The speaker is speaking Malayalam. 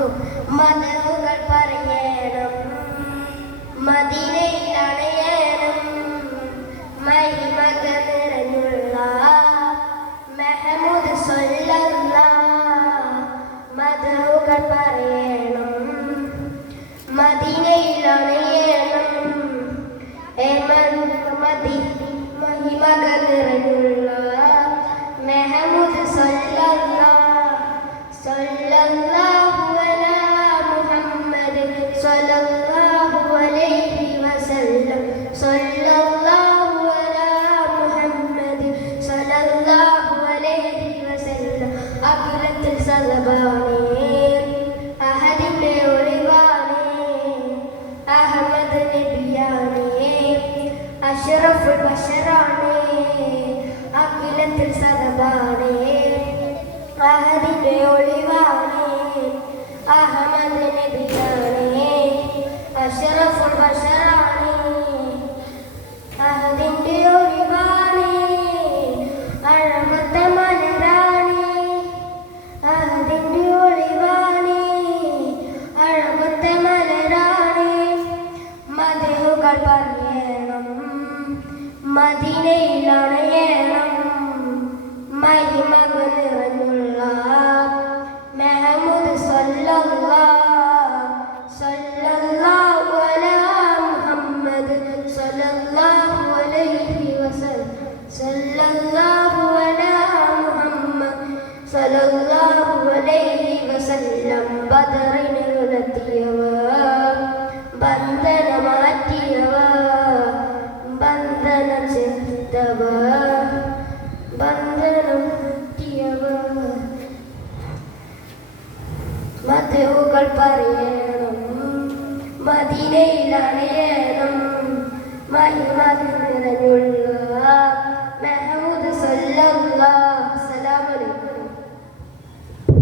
നമുക്കും മതവുകൾ പറയണം. മദീനയിൽ അണയണം. മഹിമക നിറഞ്ഞുള്ള മെഹമുദ് സൊല്ല മതവുകൾ പറയണം. മദീനയിൽ അണയണം. മതി മഹിമക നിറഞ്ഞുള്ള മെഹമുദ് സൊല്ല സല്ലല്ലാഹു വസല്ലം അഖിലത്തിൽ സദബാനേ അഹദിന്റെ ഒളിവാനേ അഹമ്മദ് നബിയാനേ അഷ്റഫുൽ ബഷറാനേ അഖിലത്തിൽ മതവുകൾ പറയണം മദീനയിൽ അണയണം. മഹിമകൾ നിറഞ്ഞുള്ള മെഹമുദ് സല്ലല്ലാ സല്ലല്ലാഹു അലാ മുഹമ്മദ് സല്ലല്ലാഹു അലൈഹി വസല്ലം സല്ലല്ലാഹു അലാ മുഹമ്മദ് സല്ലല്ലാഹു അലൈഹി വസല്ലം. ബദറിന് ചെറുത്തവർ ബന്ധനം കിട്ടിയവ മതവുകൾ പറയണം മദീനയിൽ അണയണം നിറഞ്ഞുള്ള മെഹമുദ്